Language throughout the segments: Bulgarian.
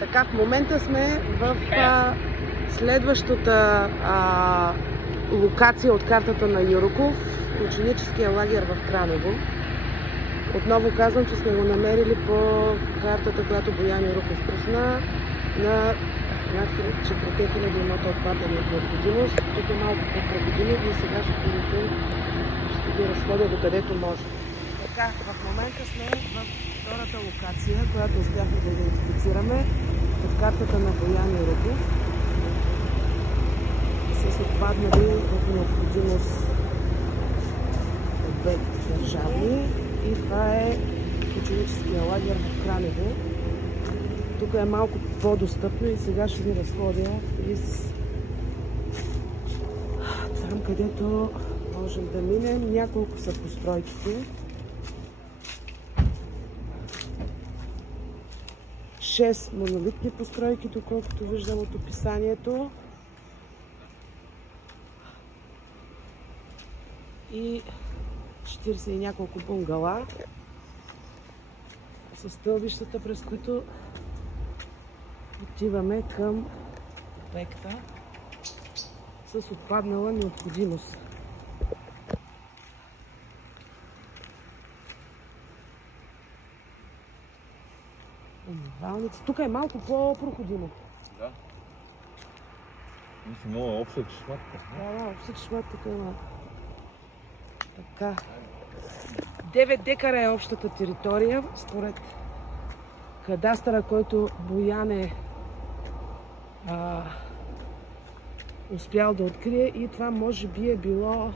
Така, в момента сме в следващата локация от картата на Юроков, ученическия лагер в Краново. Отново казвам, че сме го намерили по картата, която Боян Юроков пусна на над 4000 имота отпаднали от необходимост. Тук е малко по-проходимо и сега ще ги разходя до където може. Така, в момента сме в втората локация, която успяхме да идентифицираме под картата на Боян Юроков с отпаднали от необходимост обекти държавни. И това е ученическия лагер в Краново. Тук е малко по-достъпно и сега ще ви разходя из там, където можем да минем. Няколко са постройките. 6 монолитни постройки, доколкото виждам от описанието. И 40 и няколко бунгала с стълбищата, през които отиваме към обекта с отпаднала необходимост. Умивалница. Тук е малко по-проходимо. Да. Мисля, много обща чешматка. Да, обща чешматка има. Така. 9 декара е общата територия, според кадастъра, който Боян е успял да открие, и това може би е било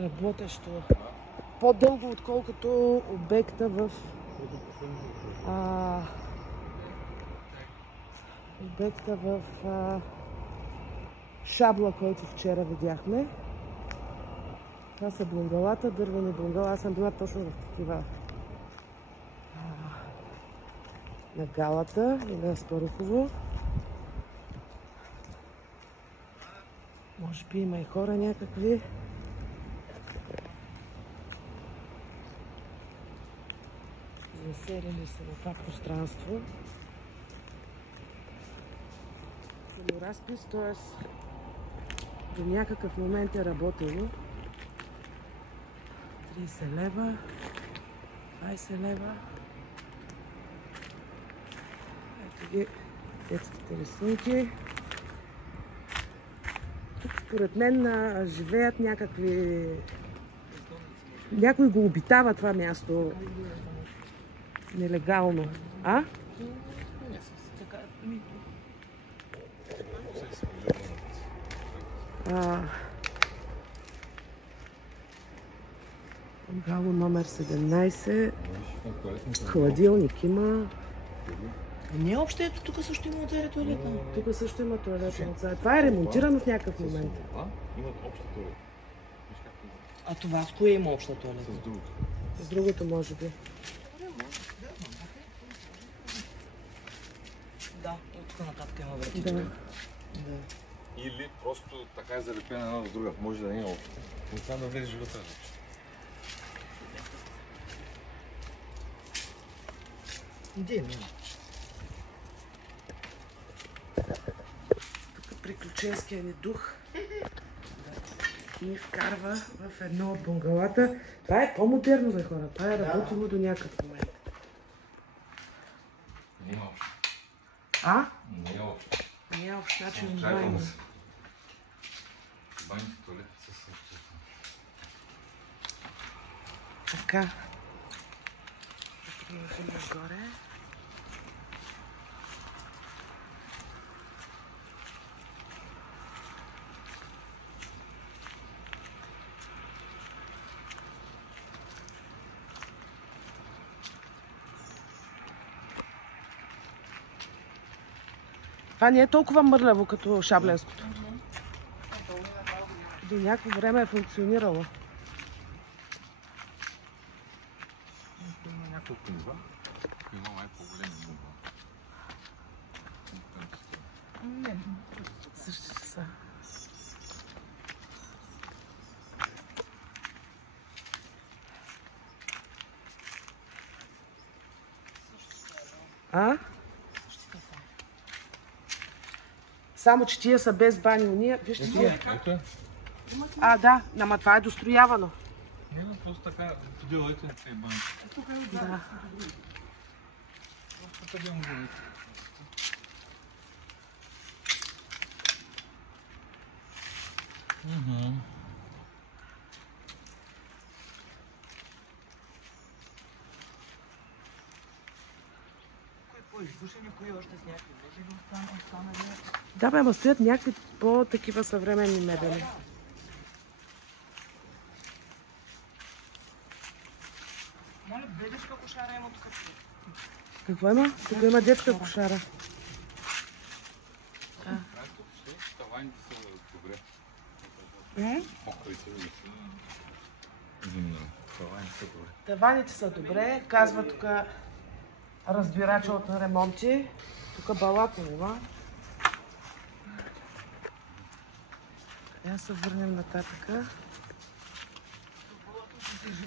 работещо по-дълго, отколкото обекта в Шабла, който вчера видяхме. Това са bunгалата, дървени бунгала. Аз съм била точно в такива на Галата и на Аспарухово. Може би има и хора някакви. Заселени са на това пространство. Саморазпис, т.е. до някакъв момент е работило. 30 лева, 20 лева. Ето ги детските рисунки. Тук според мен живеят някакви... Някой го обитава това място нелегално. А? Гало номер 17. Хладилник има. Не е общо, ето тук също има туалетна. Тук също има туалетна. Това е ремонтирано в някакъв момент. Имат обща туалетна. А това с кое има обща туалетна? С другото. С другото може би. Да, от тук нататък има вратичка. Да. Или просто така е залепена една до друга. Може да не е обща. Но това да влезеш вътре. Иди, мина. Тук приключенския ни дух ни вкарва в едно от bunгалата. Това е по-модерно, бе, хора. Това е работило до някакъв момент. Не е обща. А? Не е обща. Не е общ начин на баня. Баните, туалетите са същите. Така. Продължим нагоре. Това не е толкова мърляво като шабленското. До някакво време е функционирало. Има няколко нива. Има май по-големи нива. Същите са. А? Само, че тия са без бани. Уния, вижте тия. Ето е. Да, ама това е достроявано. Не, просто така, делайте тези банки. Да. Къде му говорите? Кой по-избушени, кои още с някакви мебели останали? Да, бе, ама стоят някакви по-такива съвременни мебели. Моля, бебешка кошара има тук. Какво има? Тук има детска кошара. Таваните са добре. Покрите са зимно. Таваните са добре. Таваните са добре, казва тук разбирача от ремонти. Тук балата има. Я се върнем нататък.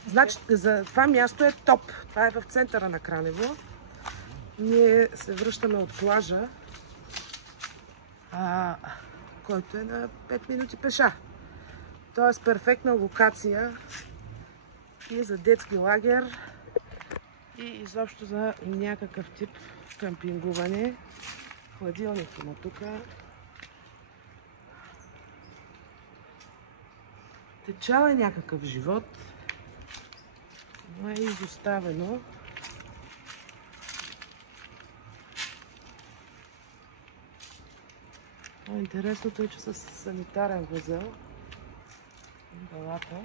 Значи, за това място е топ. Това е в центъра на Кранево. Ние се връщаме от плажа, който е на 5 минути пеша. Тоест перфектна локация и за детски лагер, и изобщо за някакъв тип къмпингуване. Хладилник има тук. Течал е някакъв живот, но е изоставено. Интересното е, че с санитарен възел. Балата.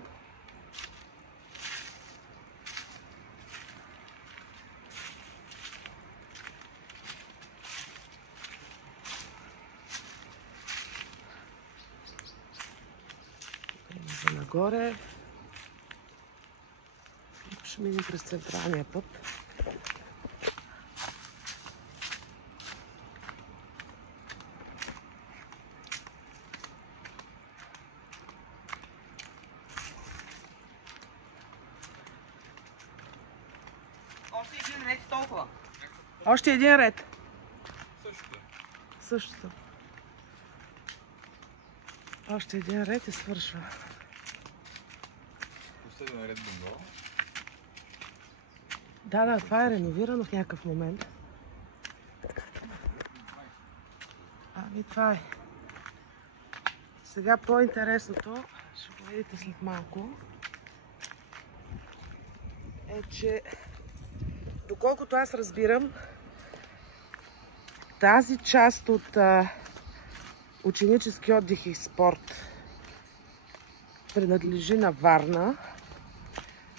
За нагоре. Ще минем през централния път. Още един ред толкова. Още един ред. Същото. Същото. Още един ред и свършва. Последен ред бунгало. Да, това е реновирано в някакъв момент. Това е. Сега по-интересното, ще го видите след малко, е, че доколкото аз разбирам, тази част от ученически отдих и спорт принадлежи на Варна.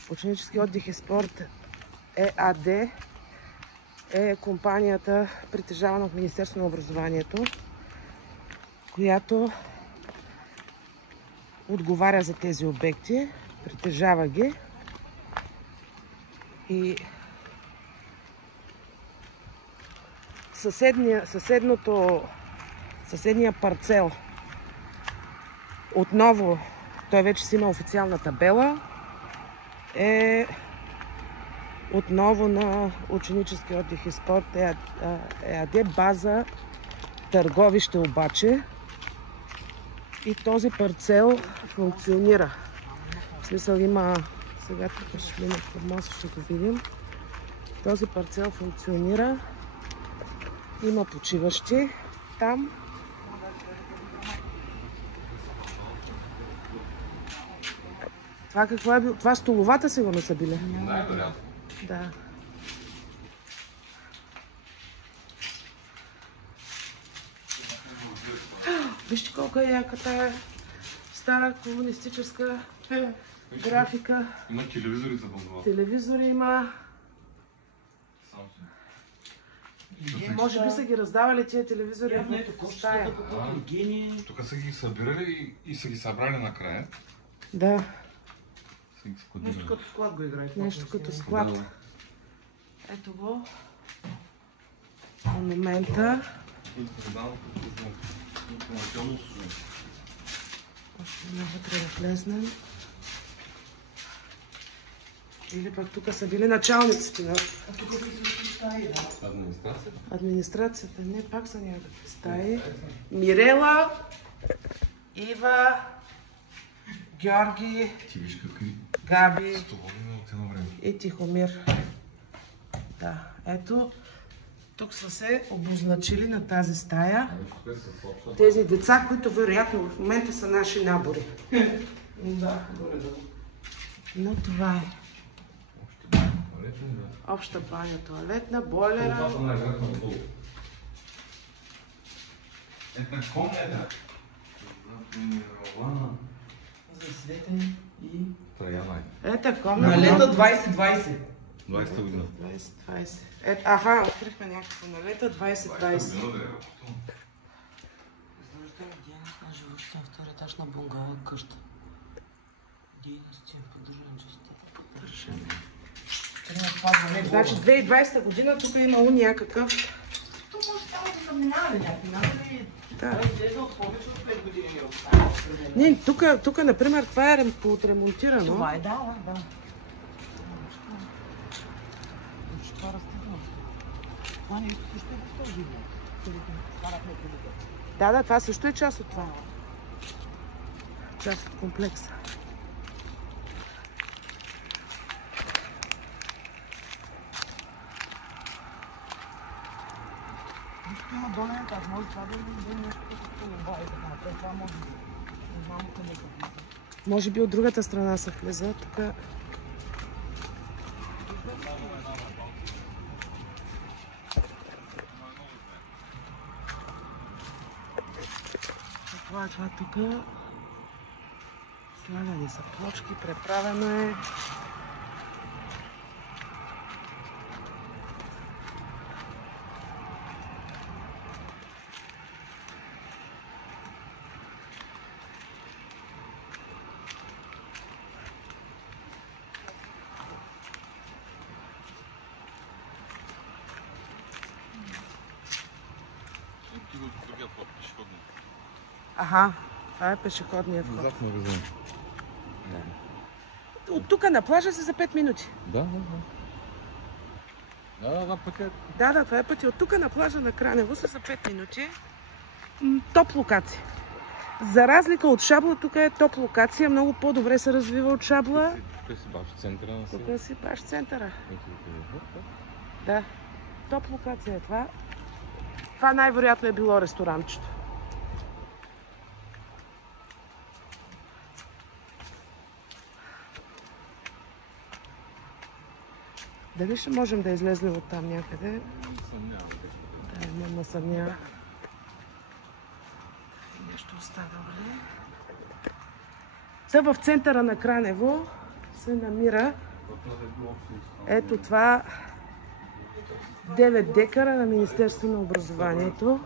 Ученически отдих и спорт ЕАД е компанията, притежавана от Министерството на образованието, която отговаря за тези обекти, притежава ги и съседния парцел отново, той вече си има официална табела, е отново на ученически отдих и спорт ЕАД, база Търговище обаче. И този парцел функционира. В смисъл има, сега тук ще минем под мост, ще го видим. Този парцел функционира. Има почиващи там. Това какво е било? Това столовата сигурно са били. Най-вероятно. Да. Вижте колко е яка тая стара комунистическа графика. Има телевизори за бунгало. Телевизори има. Може би са ги раздавали тия телевизори в стая. Тук са ги събирали и са ги събрали накрая. Да. Нещо като склад го играете. Нещо като склад. Ето го. Монумента. Още навътре да влезнем. Или пък тук са били началниците. стаи, да. Администрацията? Администрацията, не, пак са някакви стаи. Мирела, Ива, Георги, Ти виж какви Габи столове от едно време. и Тихомир. Да, ето, тук са се обозначили на тази стая тези деца, които вероятно в момента са наши набори. Да, горе-долу. Но това е. Обща баня, туалетна, бойлера. За светене и... Траяна е. Ето, На комната. лето 2020. 20-та година. 2020. Аха, открихме някакво на лето 2020. Изглежда дейност на животите на втори етаж на бунгало къща. Дейности, поддържанчество. Значи 2020 година тук е имало някакъв... Тук може само да са минали някакви начини. Да. Това изглежда от повече от 5 години от това. Не, тук, например, това е отремонтирано. Това е, да. Това нещо също е в този вид. Да, това също е част от това. Част от комплекса. Нищо има долен етаж, може това да е нещо като колеба и така напред. Това може да не знам къде да влиза. Може би от другата страна се влиза. Тук... Това е това тук. Слагани са плочки, преправено е. Аха, това е пешеходния вход. Зад магазин. От тук на плажа си за 5 минути. Да, пътя. Да, това е пътя. От тук на плажа на Кранево са за 5 минути. Топ локация. За разлика от Шабла, тук е топ локация. Много по-добре се развива от Шабла. Тук си баш в центъра на село. Тук си баш в центъра. Да. Топ локация е това. Това най-вероятно е било ресторанчето. Дали ще можем да излезнем от там някъде? Да, не съмнява. Нещо останало ли? Са в центъра на Кранево се намира ето това 9 декара на Министерство на образованието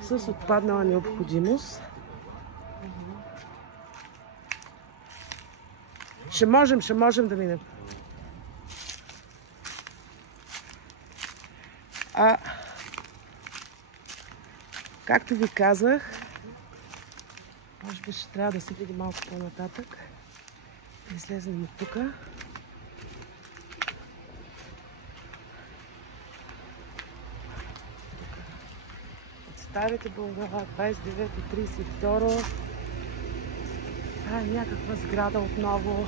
с отпаднала необходимост. Ще можем да минем. Както ви казах, може би ще трябва да се види малко по-нататък. Излезем от тук. Старите бунгала, 29-32. Това е някаква сграда отново.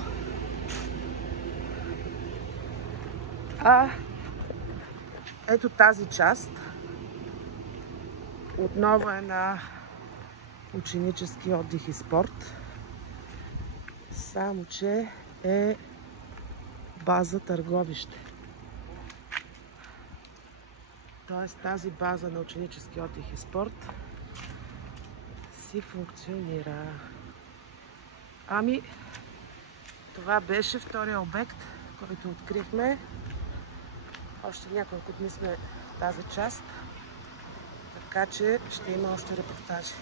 Ето тази част отново е на ученически отдих и спорт. Само че е база търговище. Тоест тази база на ученически отдих и спорт си функционира. Това беше втория обект, който открихме. Още няколко дни сме в тази част, така че ще има още репортажи.